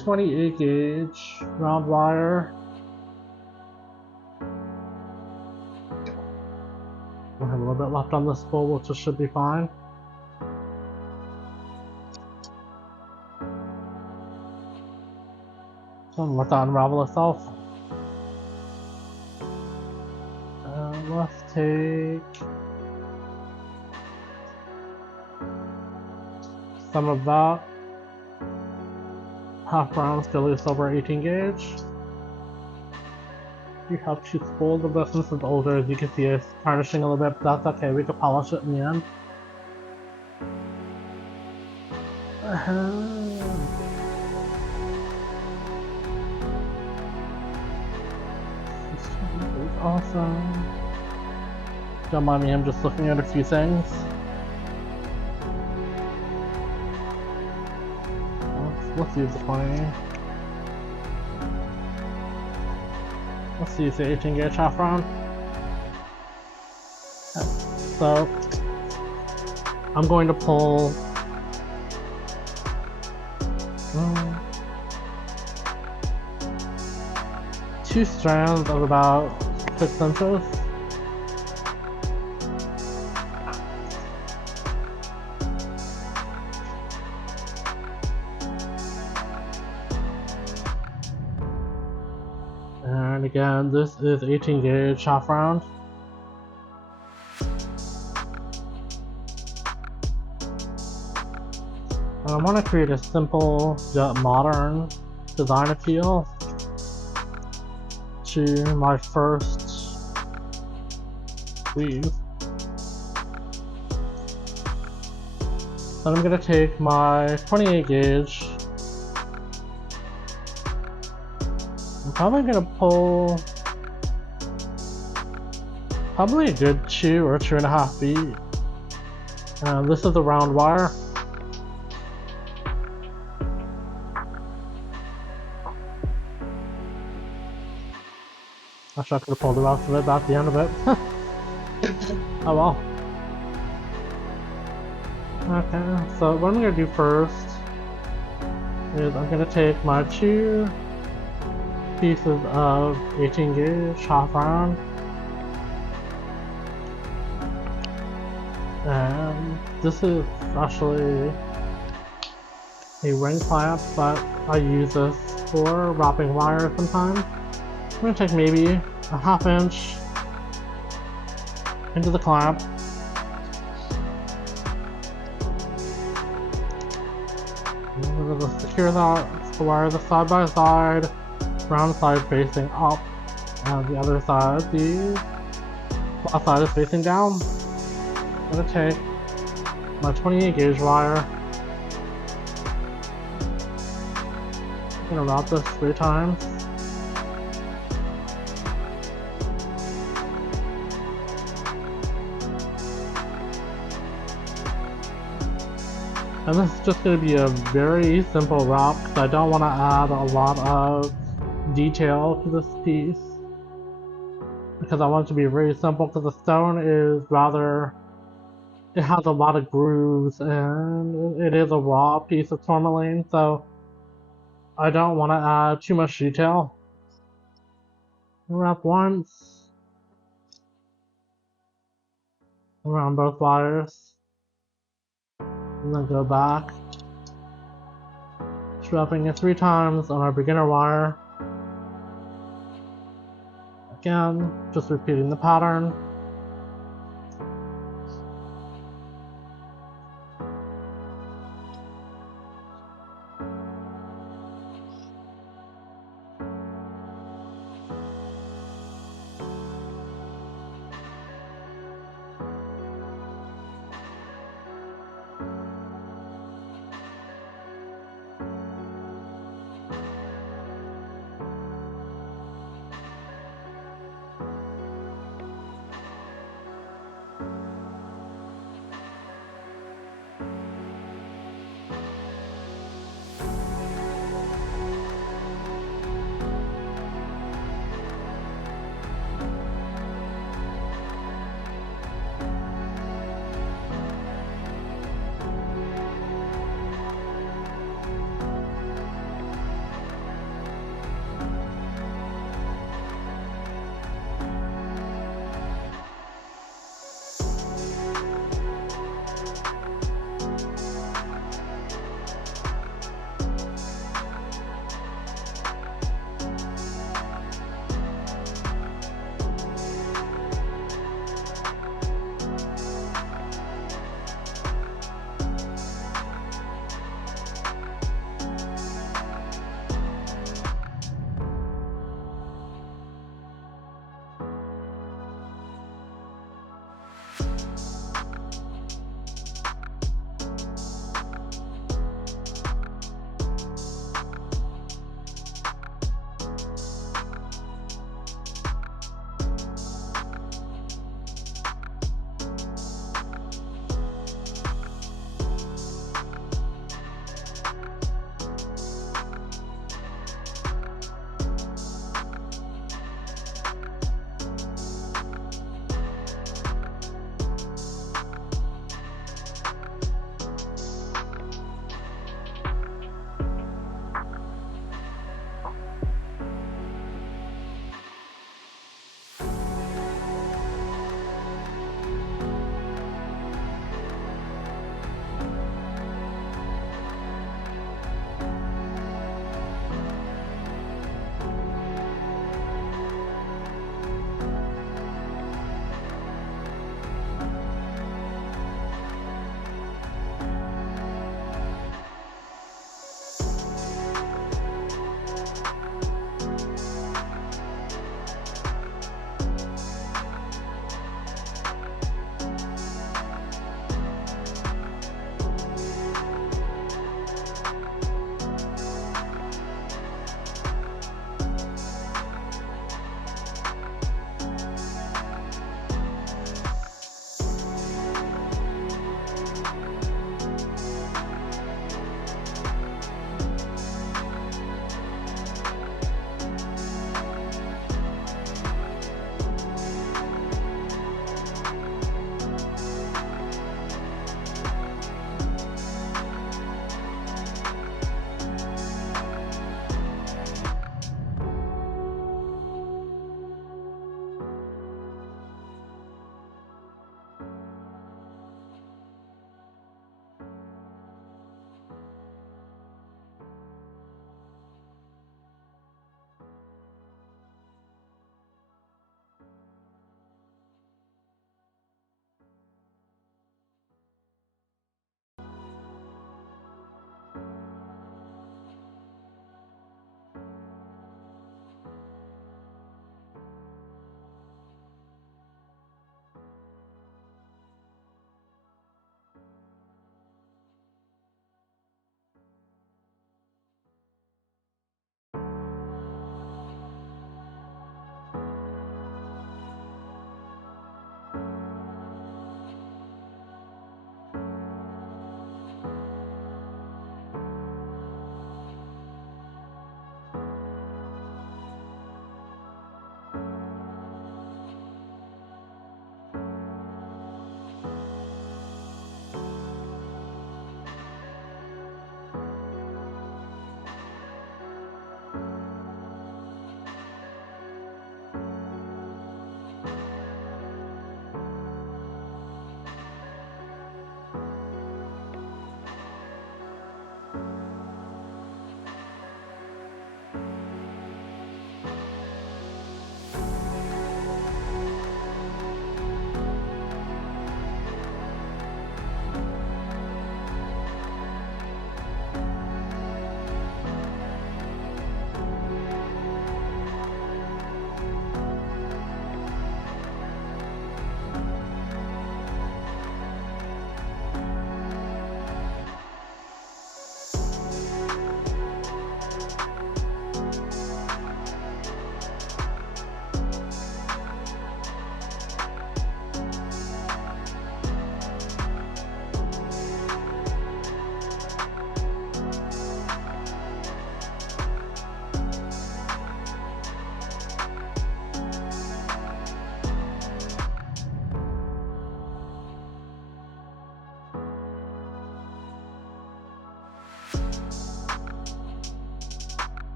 28 gauge round wire. I have a little bit left on this spool, which should be fine. So let that unravel itself. Let's take some of that half brown sterling silver 18 gauge. You have two spools of this, and this is older, as you can see it's tarnishing a little bit, but that's okay, we can polish it in the end. This is awesome. Don't mind me, I'm just looking at a few things. Let's use the 20. Let's use the 18 gauge half round. So I'm going to pull two strands of about 6 inches. And again, this is 18 gauge half round. And I want to create a simple yet modern design appeal to my first weave. Then I'm going to take my 28 gauge. I'm probably going to pull probably a good 2 or 2.5 feet. This is a round wire. Actually, I could have pulled the rest of it back at the end of it. Oh well. Okay, so what I'm going to do first is I'm going to take my 2 pieces of 18 gauge half round, and this is actually a ring clamp, but I use this for wrapping wire sometimes. I'm going to take maybe a 1/2 inch into the clamp. I'm going to secure that the wire the side by side, round side facing up, and the other side, the flat side is facing down. I'm going to take my 28 gauge wire. I'm going to wrap this 3 times. And this is just going to be a very simple wrap because I don't want to add a lot of detail to this piece, because I want it to be very simple, because the stone is rather, it has a lot of grooves and it is a raw piece of tourmaline, so I don't want to add too much detail. Wrap once around both wires, and then go back, wrapping it 3 times on our beginner wire. Again, just repeating the pattern.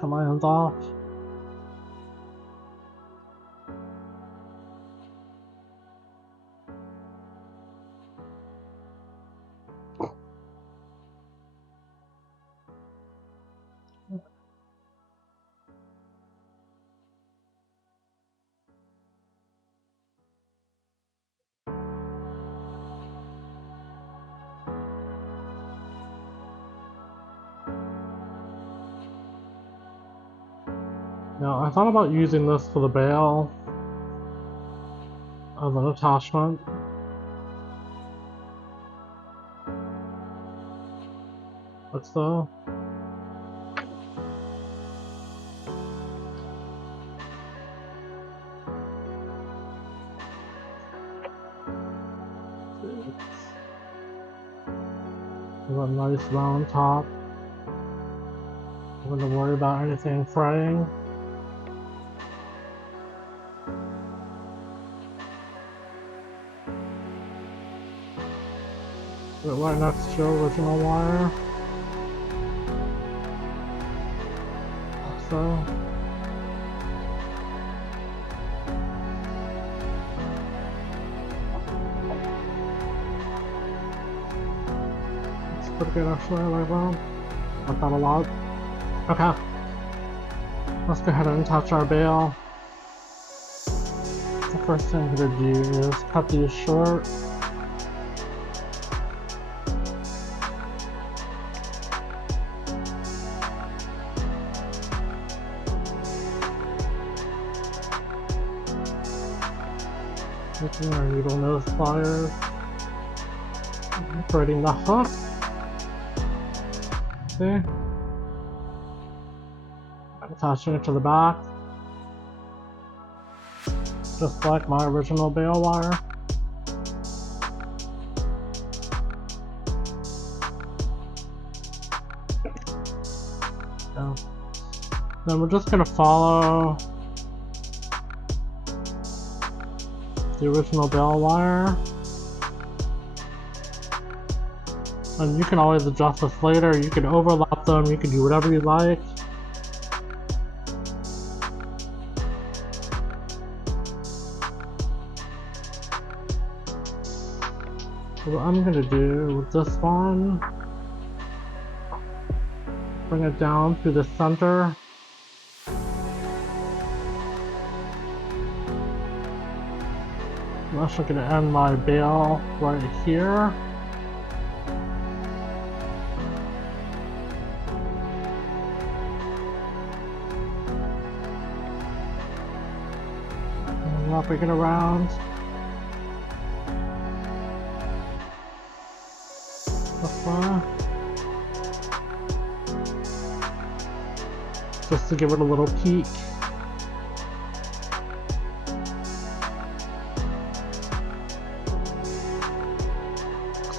Cut my hands off. Now, I thought about using this for the bail as an attachment. Like so. With a nice round top. I wouldn't worry about anything fraying. Put it right next to your original wire. Like so. It's pretty good actually, I like that. I like that a lot. Okay. Let's go ahead and attach our bail. The first thing I'm going to do is cut these short. Taking our needle nose pliers. Threading the hook. See? Attaching it to the back. Just like my original bail wire. So, then we're just going to follow the original bail wire. And you can always adjust this later. You can overlap them, you can do whatever you like. So what I'm gonna do with this one, bring it down through the center. I'm actually gonna end my bail right here. And wrapping it around. Just to give it a little peek.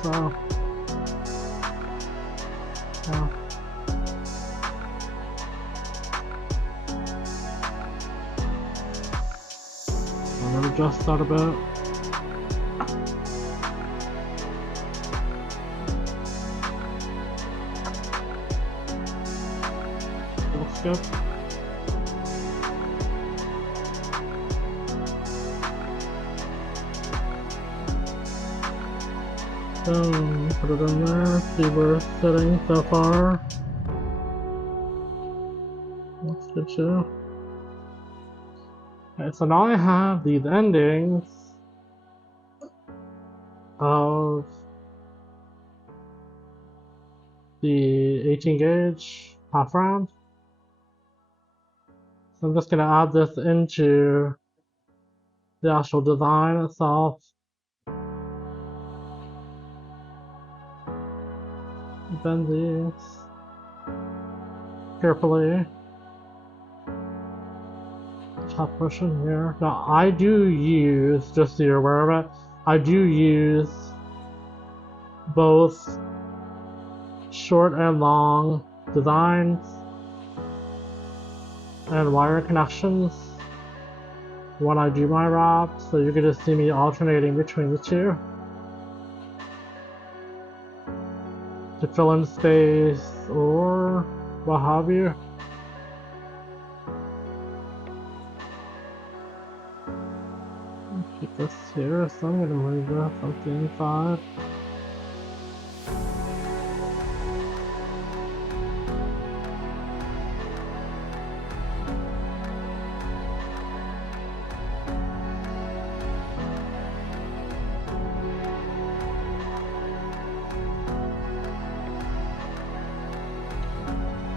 So, yeah. I'm gonna adjust that a bit. Good. So, put it in there, see where it's sitting so far. That's good too. Okay, so now I have these endings of the 18 gauge half round. So I'm just going to add this into the actual design itself. Bend these carefully. Top portion here. Now I do use, just so you're aware of it, I do use both short and long designs and wire connections when I do my wrap, so you can just see me alternating between the two to fill in space or what have you. this here, so I'm gonna move this up the inside.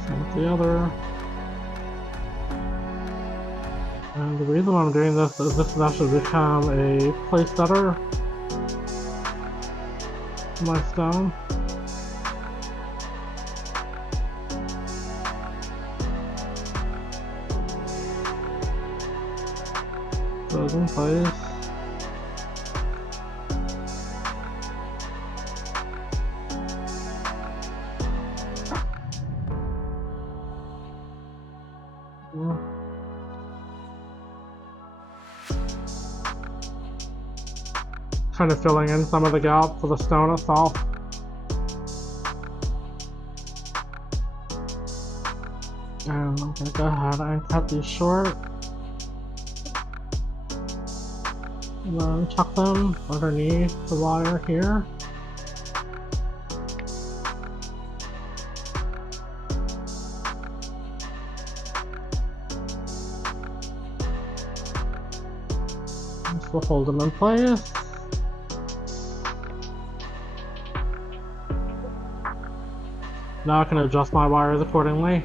Same with the other. And the reason why I'm doing this is this will actually become a place setter for my stone. Goes in place. Kind of filling in some of the gaps for the stone itself. And I'm gonna go ahead and cut these short. And then tuck them underneath the wire here. This will hold them in place. Now I can adjust my wires accordingly.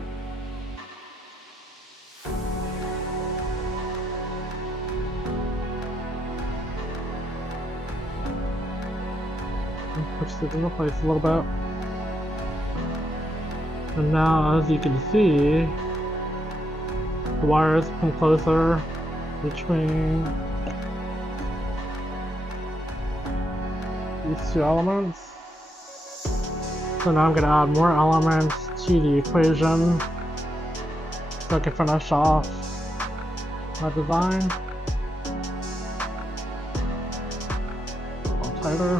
Push it into place a little bit. And now, as you can see, the wires come closer between these two elements. So now I'm going to add more elements to the equation so I can finish off my design. A little tighter.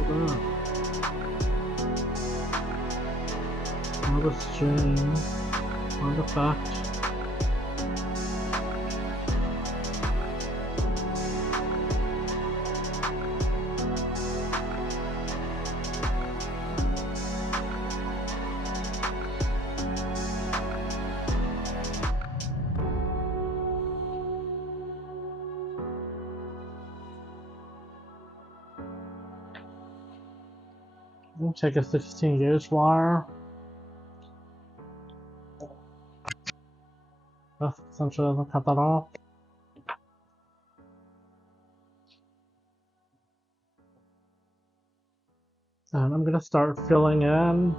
There we go. Now the string on the fact. We'll take a 16 gauge wire. That's essentially doesn't cut that off. And I'm gonna start filling in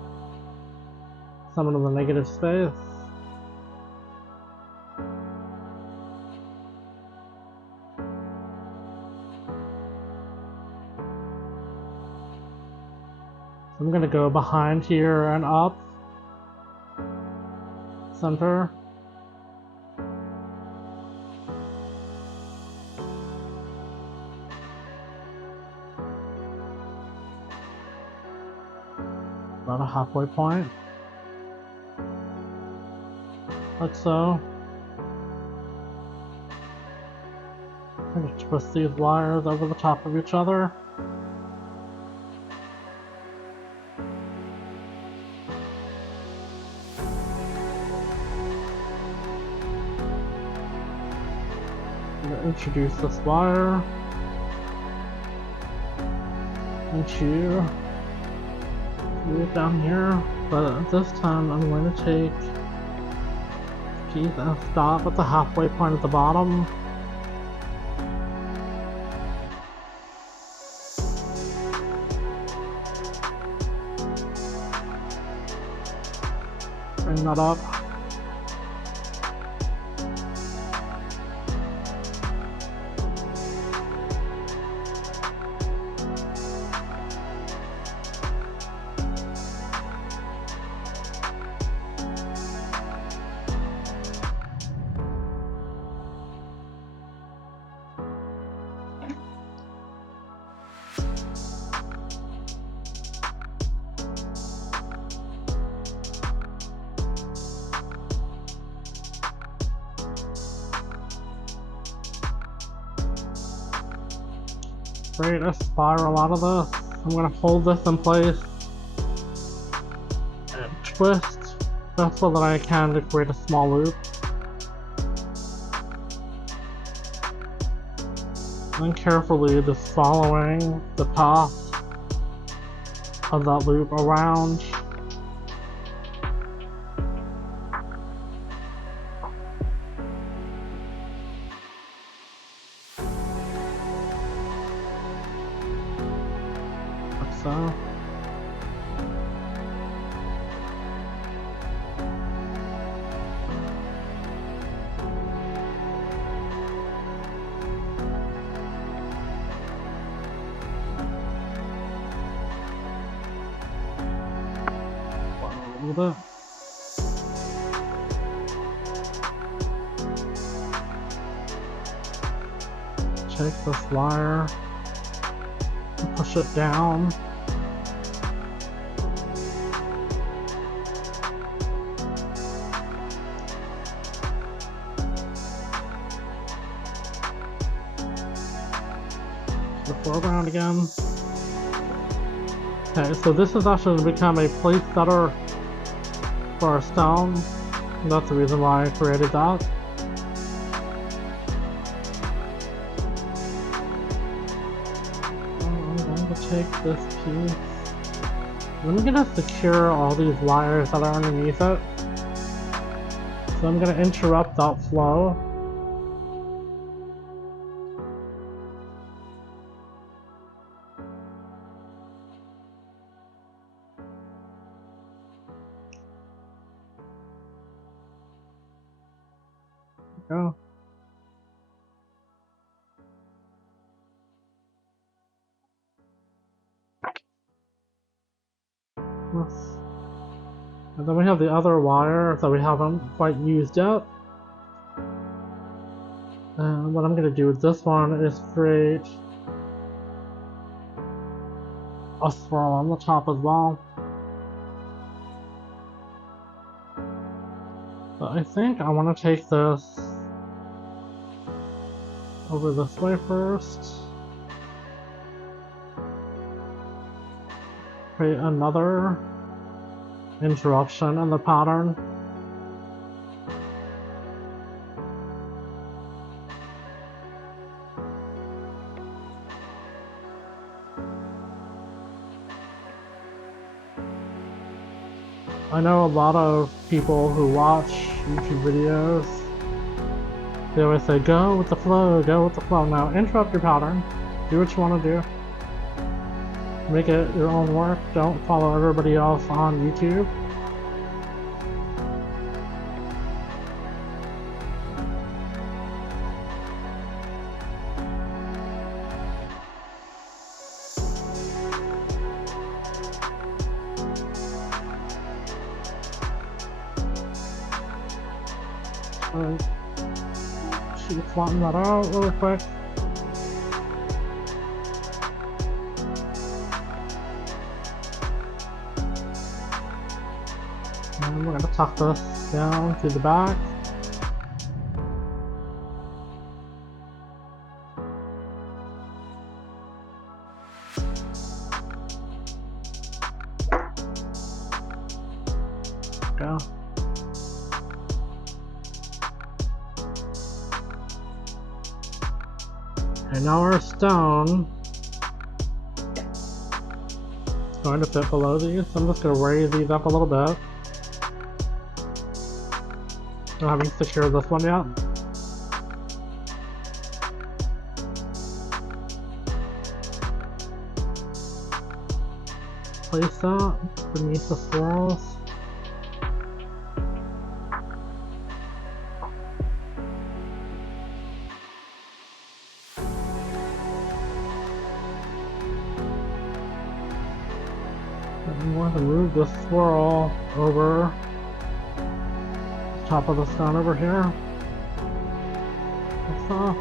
some of the negative space. I'm gonna go behind here and up. Center. About a halfway point. Like so. I'm gonna twist these wires over the top of each other. I'm gonna introduce this wire into it down here, but this time I'm going to take a piece and stop at the halfway point at the bottom. Bring that up. create a spiral out of this. I'm gonna hold this in place and twist just so that I can to create a small loop. And carefully just following the path of that loop around. Like so. A little bit. Take this wire and push it down. The foreground again. Okay, so this is actually going to become a place setter for our stone. That's the reason why I created that. I'm going to take this piece. I'm going to secure all these wires that are underneath it. So I'm going to interrupt that flow. Go. Yes. And then we have the other wire that we haven't quite used yet. And what I'm going to do with this one is create a swirl on the top as well. But I think I want to take this over this way first. Create another interruption in the pattern. I know a lot of people who watch YouTube videos, they always say, go with the flow, go with the flow. Now, interrupt your pattern. Do what you want to do. Make it your own work. Don't follow everybody else on YouTube. Should flatten that out really quick. And we're going to tuck this down to the back. Go. And now our stone is going to fit below these. So I'm just going to raise these up a little bit. I haven't secured this one yet. Place that beneath the swirls. I'm going to move the swirl over the top of the stone over here. Like so.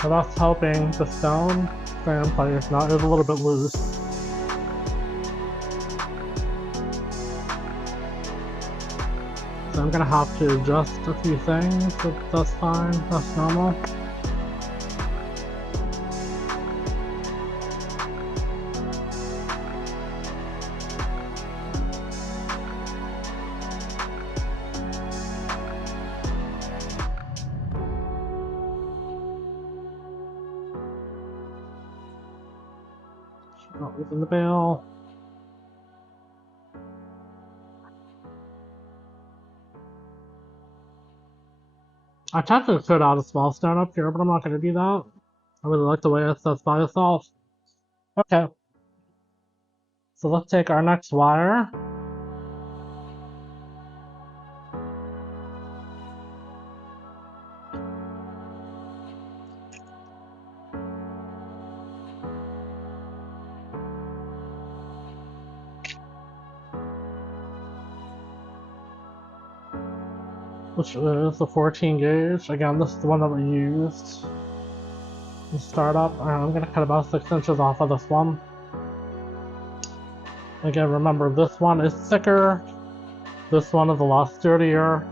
So that's helping the stone stay in place. Now it's a little bit loose. So I'm gonna have to adjust a few things, but that's fine, that's normal. Open the bale. I technically could add a small stone up here, but I'm not going to do that. I really like the way it sets by itself. Okay. So let's take our next wire. Which is the 14 gauge. Again, this is the one that we used to start up. I'm going to cut about 6 inches off of this one. Again, remember, this one is thicker. This one is a lot sturdier.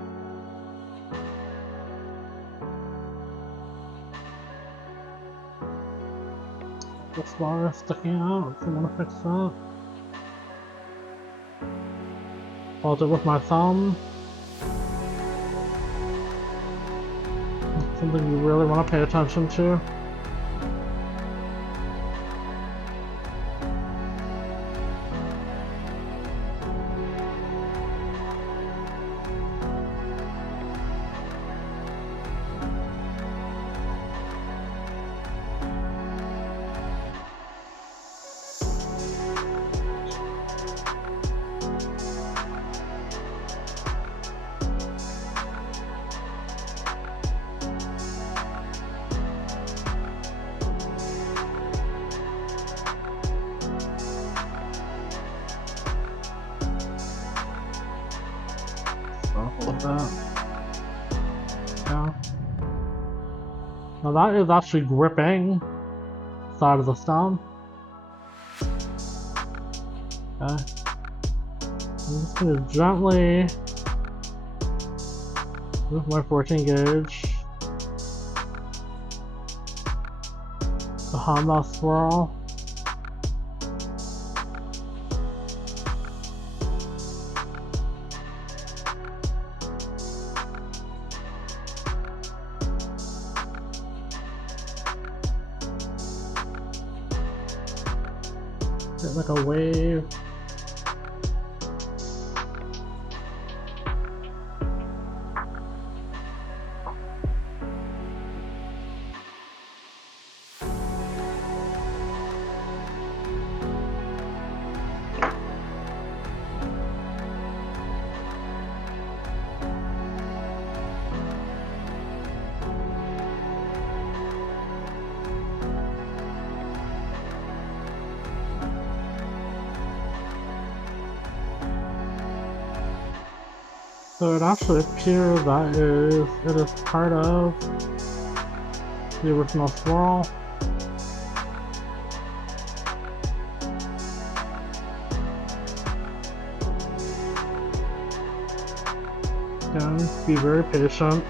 This wire is sticking out, so I'm going to fix that. Hold it with my thumb. Something you really want to pay attention to. Yeah. Now that is actually gripping the side of the stone. Okay. I'm just going to gently move my 14 gauge behind that swirl. Like a wave. So it actually appears that it is part of the original swirl. Again, be very patient.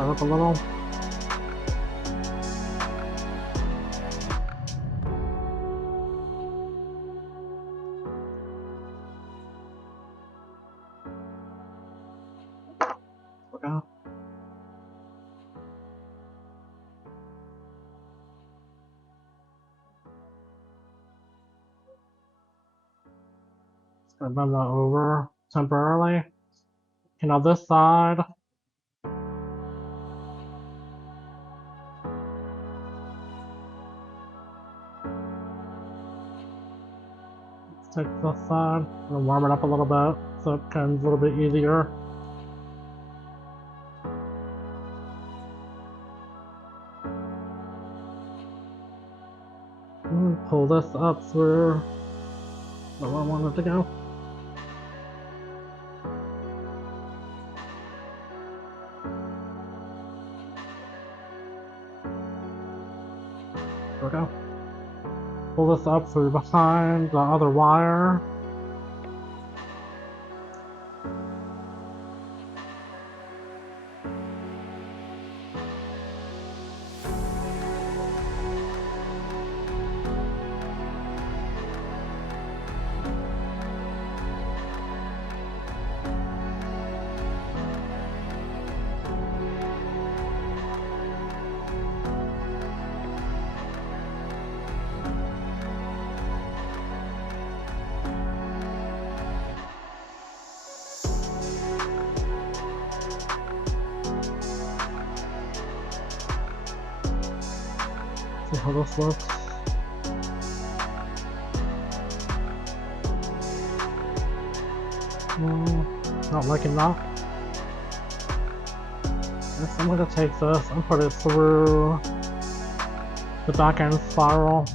Start up a little. Okay. Just gonna bend that over temporarily. Okay, now this side. take this side and warm it up a little bit so it becomes a little bit easier. Pull this up through where I want it to go. There we go. Pull this up through behind the other wire. See how this looks. Not liking that. Guess I'm gonna take this and put it through the back end spiral.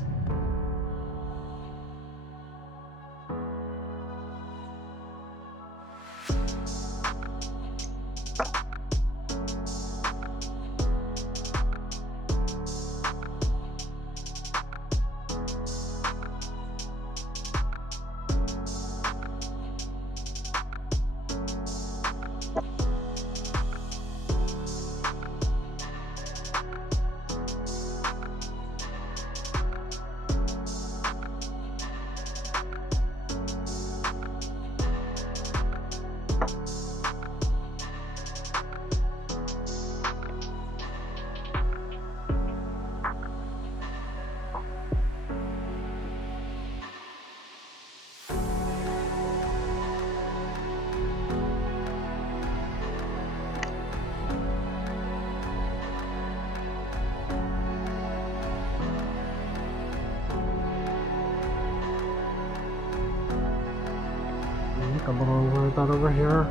A little of that over here.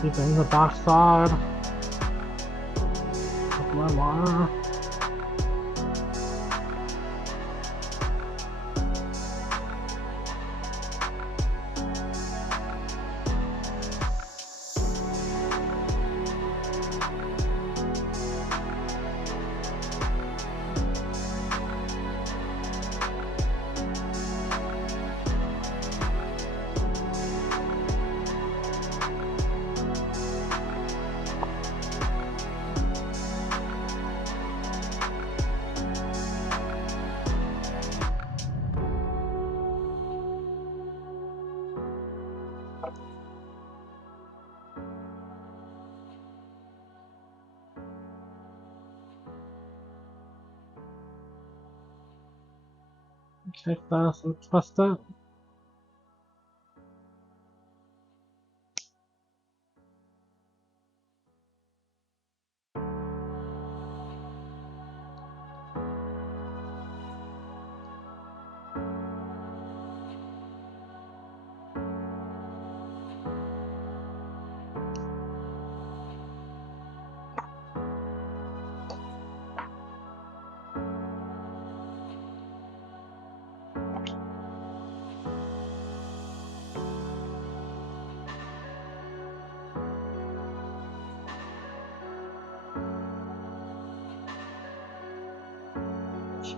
Keeping the back side of my wire. Take this and twist it.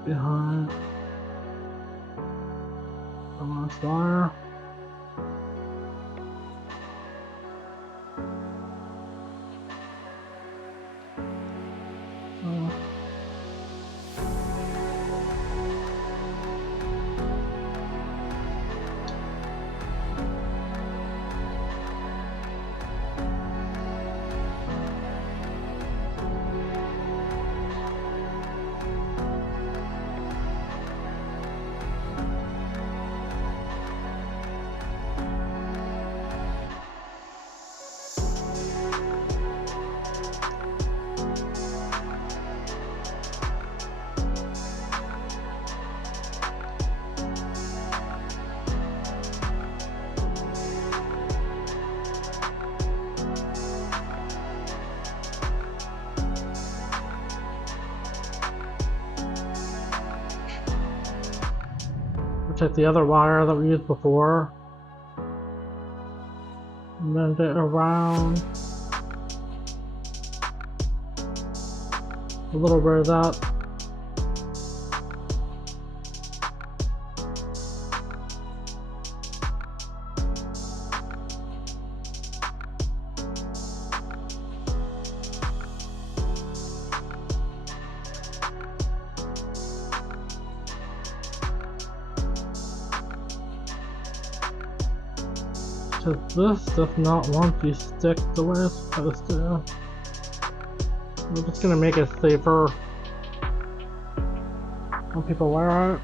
Behind the last wire. take the other wire that we used before, bend it around a little bit of that. Because this does not want to stick the way it's supposed to. We're just gonna make it safer when people wear it.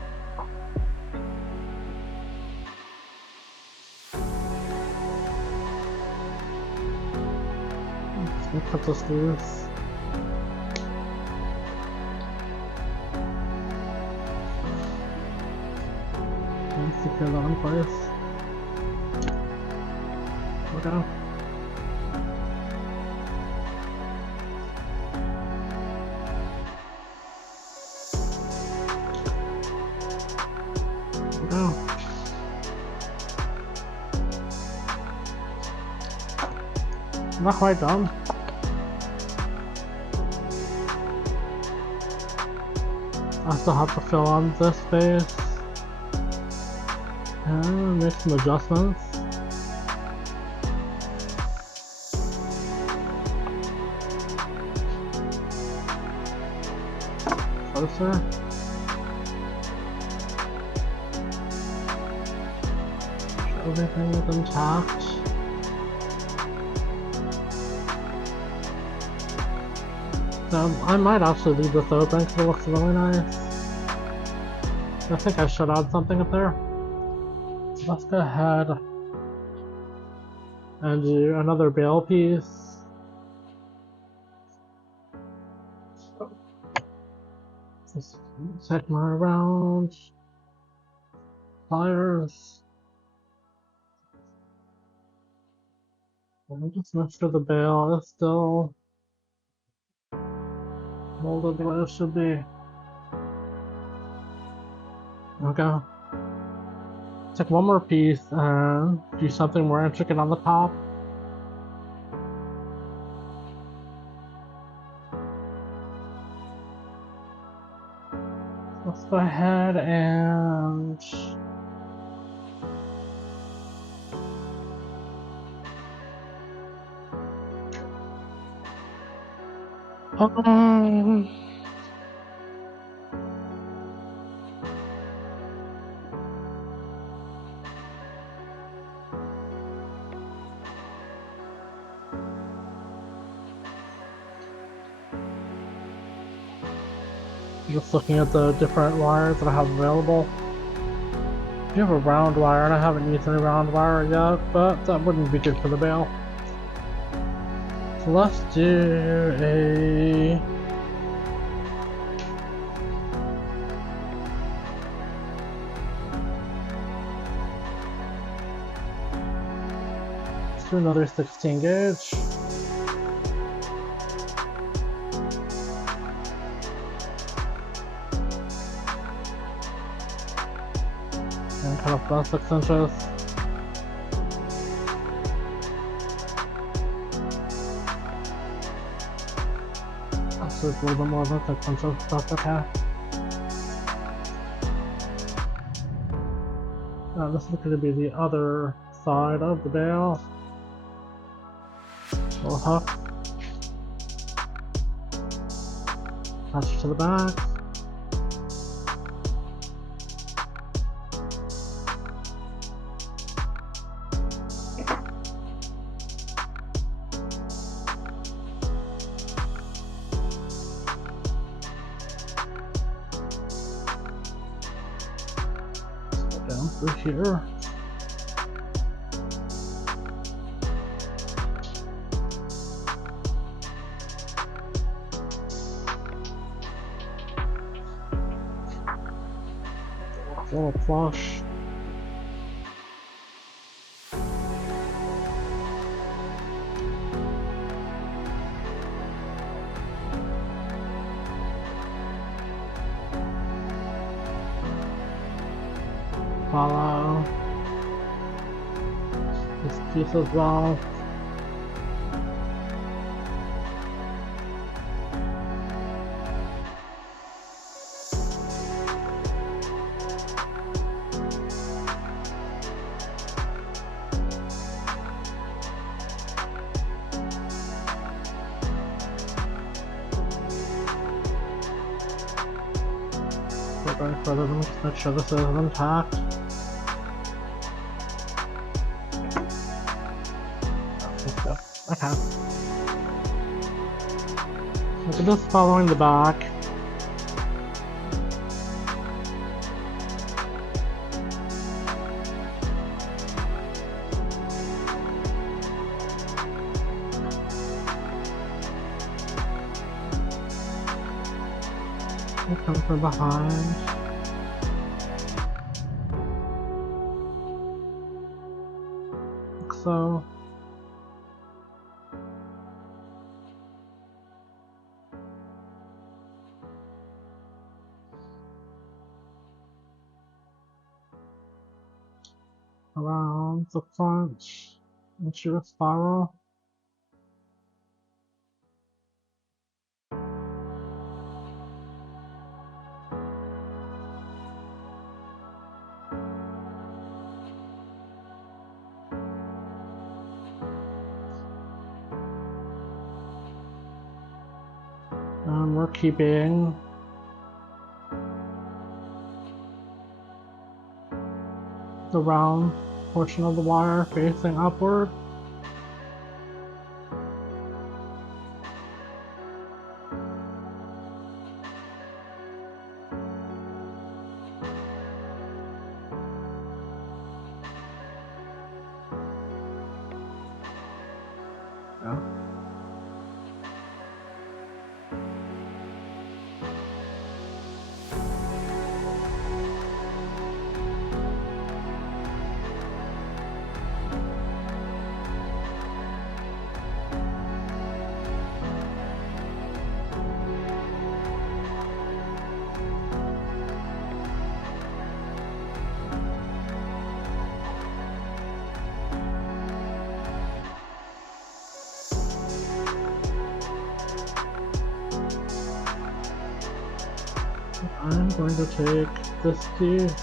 Just gonna cut this loose. And secure that in place. Okay. Go. Not quite done. I still have to fill on this space and make some adjustments. Closer. Everything is intact. I might actually leave this open because it looks really nice. I think I should add something up there. Let's go ahead and do another bail piece. Just check my around. Pliers. Let me just make sure the bail is still molded the way it should be. Okay. Take one more piece and do something more intricate on the top. Let's go ahead and just looking at the different wires that I have available. I do have a round wire, and I haven't used any round wire yet, but that wouldn't be good for the bail. So let's do a... Let's do another 16 gauge. And cut off about 6 inches. So it's a little bit more than 6 inches, that's okay. This is going to be the other side of the bail. Little hook. Attach it to the back. Down through here. A little flush. follow this piece as well. Going further, let me just make sure this is intact. Let's go. Okay. Look at this following the back. We'll come from behind. Like so. Around the front into a spiral. And we're keeping the round portion of the wire facing upward. Yeah. I'm going to take this piece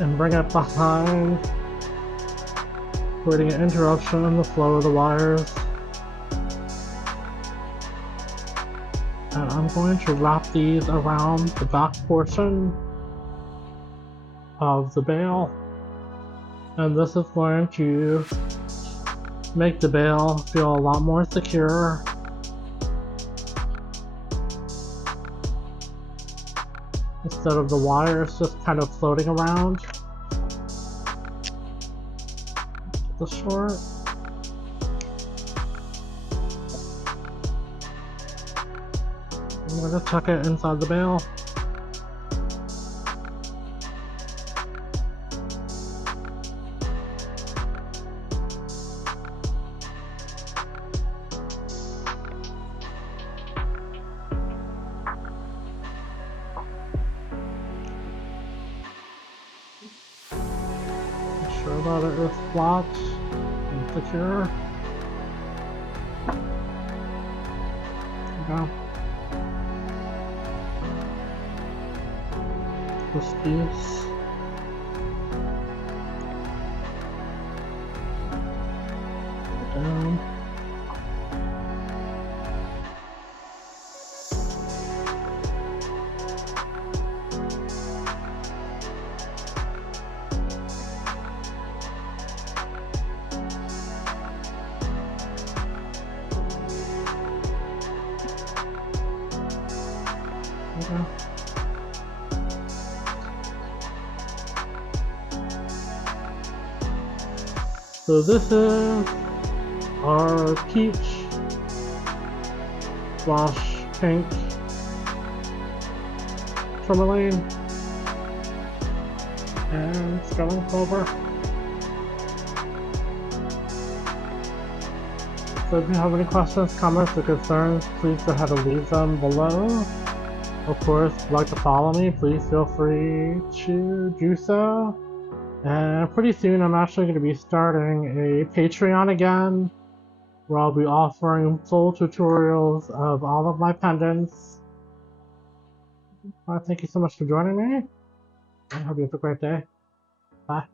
and bring it behind, creating an interruption in the flow of the wires. And I'm going to wrap these around the back portion of the bale. And this is going to make the bale feel a lot more secure. Instead of the wires just kind of floating around. The short. I'm going to tuck it inside the bale. Sure that it is flat and secure. Okay. This piece. Down. Okay. So this is our peach / pink tourmaline and sterling silver. So if you have any questions, comments, or concerns, please go ahead and leave them below. of course, if you'd like to follow me, please feel free to do so. And pretty soon I'm actually going to be starting a Patreon again, where I'll be offering full tutorials of all of my pendants. Thank you so much for joining me. I hope you have a great day. Bye.